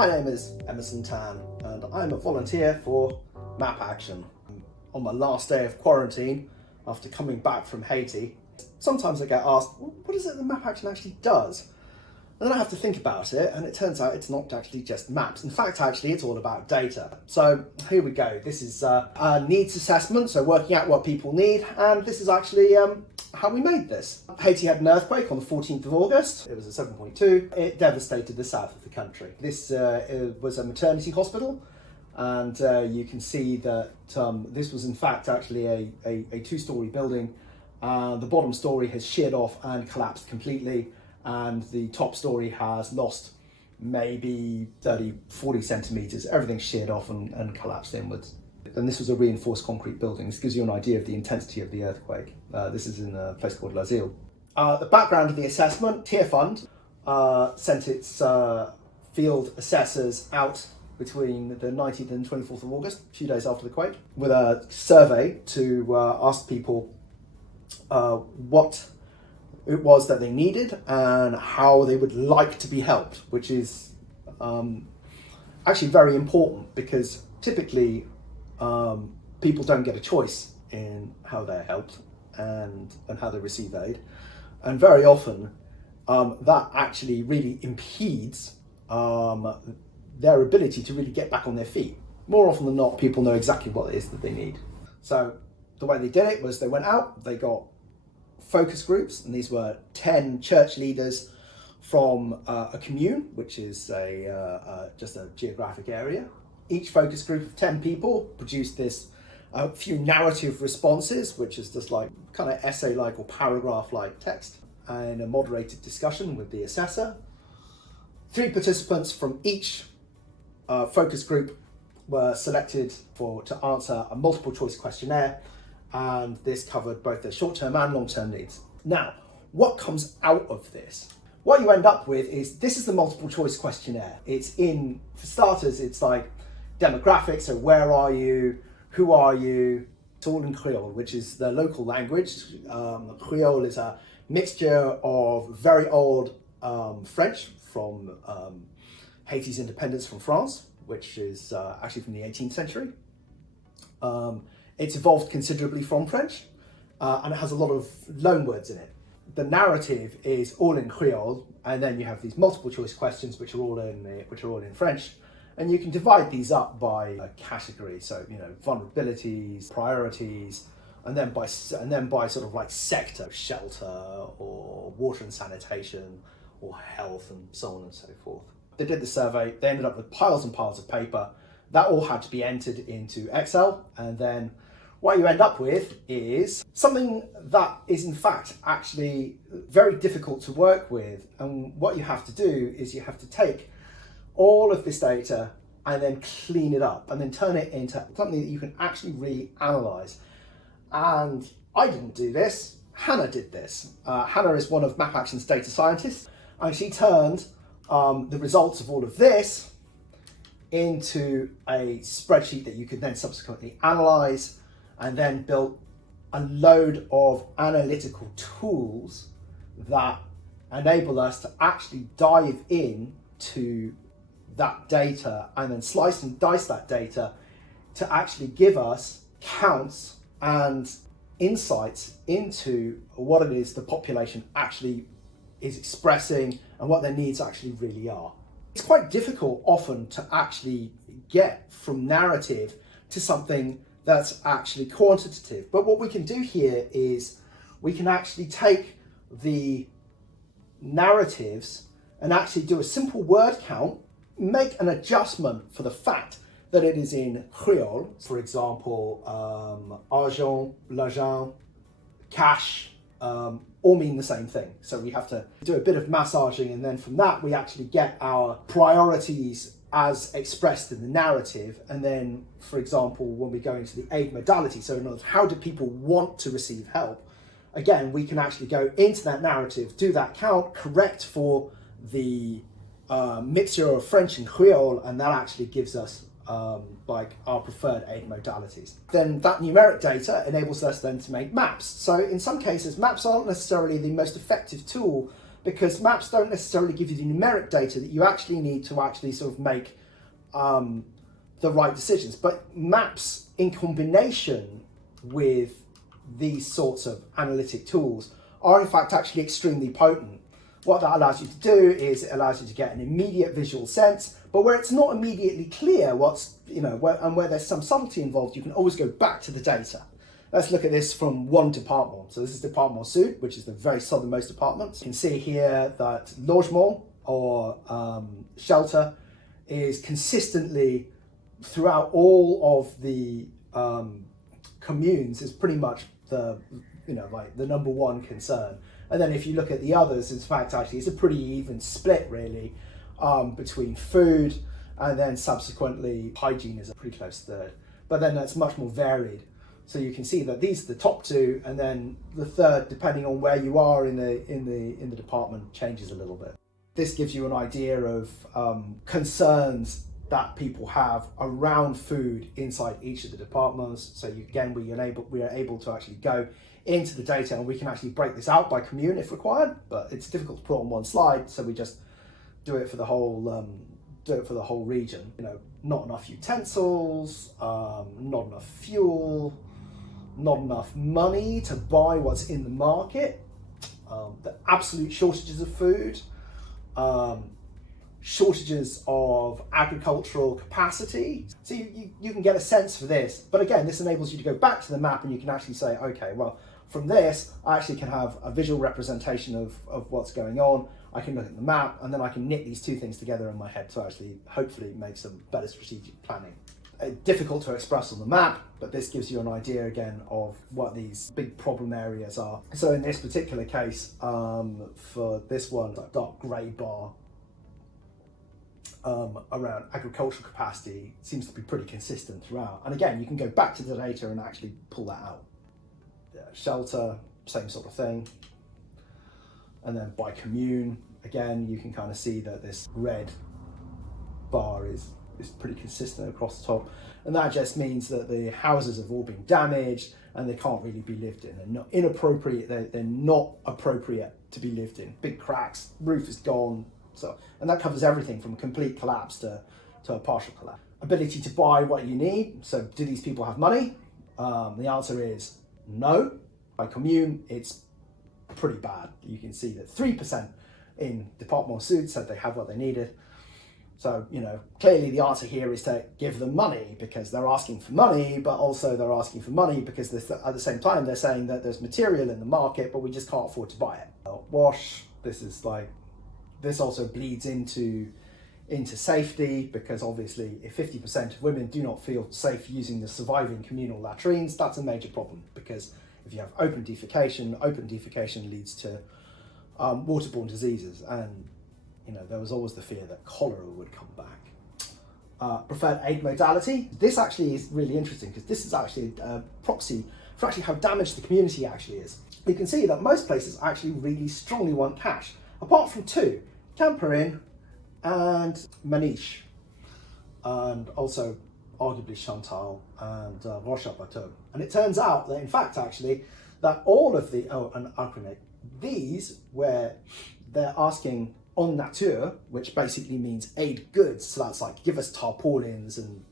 My name is Emerson Tan and I'm a volunteer for MapAction. On my last day of quarantine, after coming back from Haiti, sometimes I get asked, well, what is it that MapAction actually does? And then I have to think about it, and it turns out it's not actually just maps. In fact, actually, it's all about data. So here we go. This is a needs assessment, so working out what people need, and this is actually how we made this. Haiti had an earthquake on the 14th of August. It was a 7.2. It devastated the south of the country. This was a maternity hospital, and you can see that this was in fact actually a two-story building. The bottom story has sheared off and collapsed completely, and the top story has lost maybe 30-40 centimeters. Everything's sheared off and collapsed inwards. And this was a reinforced concrete building. This gives you an idea of the intensity of the earthquake. This is in a place called Lazille. The background of the assessment: Tier Fund sent its field assessors out between the 19th and 24th of August, a few days after the quake, with a survey to ask people what it was that they needed and how they would like to be helped, which is actually very important, because typically people don't get a choice in how they're helped and how they receive aid, and very often that actually really impedes their ability to really get back on their feet. More often than not, people know exactly what it is that they need. So the way they did it was they went out, they got focus groups, and these were 10 church leaders from a commune, which is just a geographic area. Each focus group of 10 people produced this few narrative responses, which is just like kind of essay-like or paragraph-like text, and a moderated discussion with the assessor. 3 participants from each focus group were selected to answer a multiple choice questionnaire, and this covered both their short-term and long-term needs. Now, what comes out of this? What you end up with is, this is the multiple choice questionnaire. It's in, for starters, it's like demographics, so where are you, who are you? It's all in Creole, which is the local language. Creole is a mixture of very old French from Haiti's independence from France, which is actually from the 18th century. It's evolved considerably from French, and it has a lot of loan words in it. The narrative is all in Creole, and then you have these multiple choice questions, which are all in French, and you can divide these up by categories. So vulnerabilities, priorities, and then by sort of like sector, shelter or water and sanitation, or health, and so on and so forth. They did the survey. They ended up with piles and piles of paper that all had to be entered into Excel, and then what you end up with is something that is in fact actually very difficult to work with. And what you have to do is you have to take all of this data and then clean it up and then turn it into something that you can actually really analyze. And I didn't do this, Hannah did this. Hannah is one of MapAction's data scientists, and she turned the results of all of this into a spreadsheet that you could then subsequently analyze, and then built a load of analytical tools that enable us to actually dive in to that data and then slice and dice that data to actually give us counts and insights into what it is the population actually is expressing and what their needs actually really are. It's quite difficult often to actually get from narrative to something that's actually quantitative. But what we can do here is we can actually take the narratives and actually do a simple word count, make an adjustment for the fact that it is in Creole. For example, argent, l'argent, cash, all mean the same thing. So we have to do a bit of massaging, and then from that we actually get our priorities as expressed in the narrative. And then, for example, when we go into the aid modality, so in other words, how do people want to receive help? Again, we can actually go into that narrative, do that count, correct for the mixture of French and Creole, and that actually gives us like our preferred aid modalities. Then that numeric data enables us then to make maps. So in some cases, maps aren't necessarily the most effective tool because maps don't necessarily give you the numeric data that you actually need to actually sort of make the right decisions. But maps in combination with these sorts of analytic tools are in fact actually extremely potent. What that allows you to do is it allows you to get an immediate visual sense, but where it's not immediately clear what's, where there's some subtlety involved, you can always go back to the data. Let's look at this from one department. So this is Department Sud, which is the very southernmost department. You can see here that logement, or shelter, is consistently throughout all of the communes is pretty much the the number one concern. And then if you look at the others, in fact, actually, it's a pretty even split, really, between food, and then subsequently hygiene is a pretty close third. But then that's much more varied. So you can see that these are the top two, and then the third, depending on where you are in the department, changes a little bit. This gives you an idea of concerns that people have around food inside each of the departments. So we are able to actually go into the data, and we can actually break this out by commune if required, but it's difficult to put on one slide, so we just do it for the whole region. Not enough utensils, not enough fuel, not enough money to buy what's in the market, the absolute shortages of food, shortages of agricultural capacity. So you can get a sense for this. But again, this enables you to go back to the map, and you can actually say, okay, well, from this, I actually can have a visual representation of what's going on. I can look at the map, and then I can knit these two things together in my head to actually hopefully make some better strategic planning. Difficult to express on the map, but this gives you an idea again of what these big problem areas are. So in this particular case, for this one, that dark grey bar around agricultural capacity seems to be pretty consistent throughout. And again, you can go back to the data and actually pull that out. Shelter, same sort of thing. And then by commune, again, you can kind of see that this red bar is pretty consistent across the top. And that just means that the houses have all been damaged and they can't really be lived in. They're not inappropriate, they're not appropriate to be lived in. Big cracks, roof is gone. And that covers everything from complete collapse to a partial collapse. Ability to buy what you need. So do these people have money? The answer is no. By commune, it's pretty bad. You can see that 3% in Department Sud said they have what they needed. So, clearly the answer here is to give them money, because they're asking for money, but also they're asking for money because at the same time they're saying that there's material in the market, but we just can't afford to buy it. Wash, this also bleeds into safety, because obviously if 50% of women do not feel safe using the surviving communal latrines, that's a major problem, because if you have open defecation leads to waterborne diseases, and there was always the fear that cholera would come back. Preferred aid modality. This actually is really interesting, because this is actually a proxy for actually how damaged the community actually is. You can see that most places actually really strongly want cash, apart from two, Camperin and Maniche, and also arguably Chantal and Roche-à-Bateau. And it turns out that in fact actually that all of the, and Arcrenec, these where they're asking en nature, which basically means aid goods, so that's like give us tarpaulins and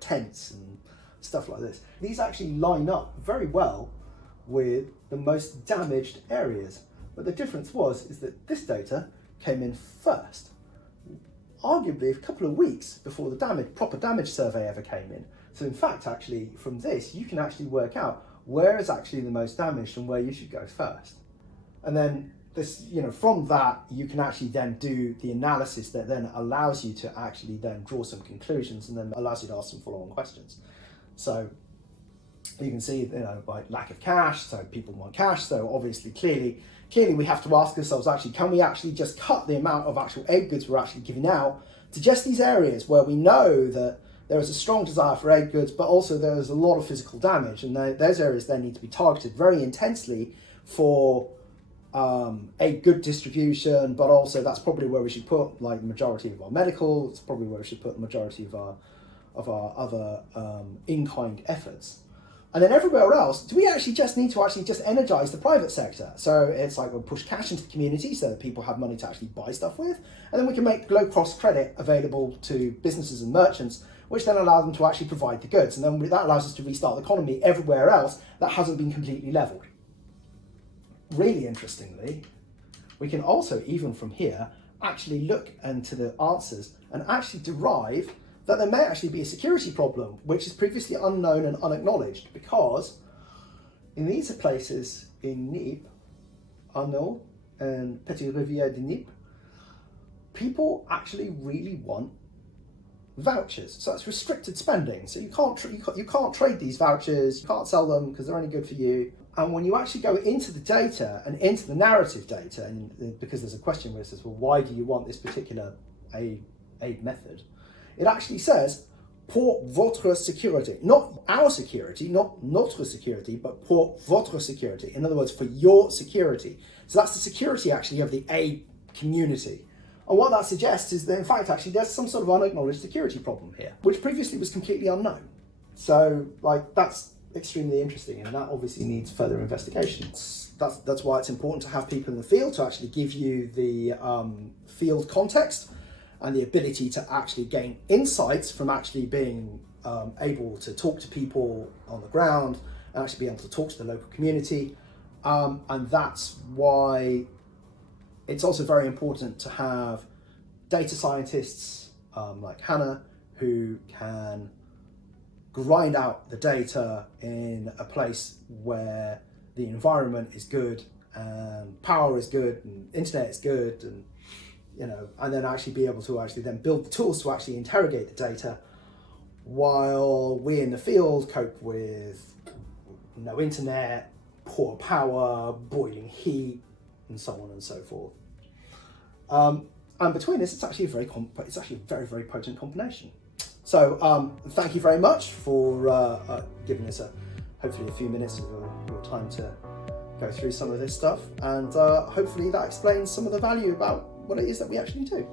tents and stuff like this. These actually line up very well with the most damaged areas. But the difference is that this data came in first, arguably a couple of weeks before the proper damage survey ever came in. So in fact, actually, from this, you can actually work out where is actually the most damaged and where you should go first. And then this, from that, you can actually then do the analysis that then allows you to actually then draw some conclusions, and then allows you to ask some follow-on questions. So you can see, by lack of cash, so people want cash. So obviously, clearly we have to ask ourselves, actually, can we actually just cut the amount of actual aid goods we're actually giving out to just these areas where we know that there is a strong desire for aid goods, but also there is a lot of physical damage, and those areas then need to be targeted very intensely for aid good distribution, but also that's probably where we should put the majority of our medical, it's probably where we should put the majority of our other in-kind efforts. And then everywhere else, do we actually just need to just energize the private sector? So it's like we'll push cash into the community so that people have money to actually buy stuff with. And then we can make low-cost credit available to businesses and merchants, which then allow them to actually provide the goods. And then that allows us to restart the economy everywhere else that hasn't been completely leveled. Really interestingly, we can also, even from here, actually look into the answers and actually derive that there may actually be a security problem, which is previously unknown and unacknowledged, because in these places in Nîmes, Arnaud and Petit Rivière de Nîmes, people actually really want vouchers. So that's restricted spending. So you can't trade these vouchers, you can't sell them because they're only good for you. And when you actually go into the data and into the narrative data, and because there's a question where it says, well, why do you want this particular aid method? It actually says, pour votre sécurité. Not our security, not notre security, but pour votre sécurité. In other words, for your security. So that's the security actually of the aid community. And what that suggests is that in fact actually there's some sort of unacknowledged security problem here, which previously was completely unknown. So like that's extremely interesting, and that obviously needs further investigations. That's why it's important to have people in the field to actually give you the field context and the ability to actually gain insights from actually being able to talk to people on the ground and actually be able to talk to the local community. And that's why it's also very important to have data scientists like Hannah, who can grind out the data in a place where the environment is good and power is good and internet is good, and and then actually be able to actually then build the tools to actually interrogate the data, while we in the field cope with no internet, poor power, boiling heat, and so on and so forth. And between this, it's actually a very, very potent combination. So thank you very much for giving us hopefully a few minutes of your time to go through some of this stuff, and hopefully that explains some of the value about what it is that we actually do.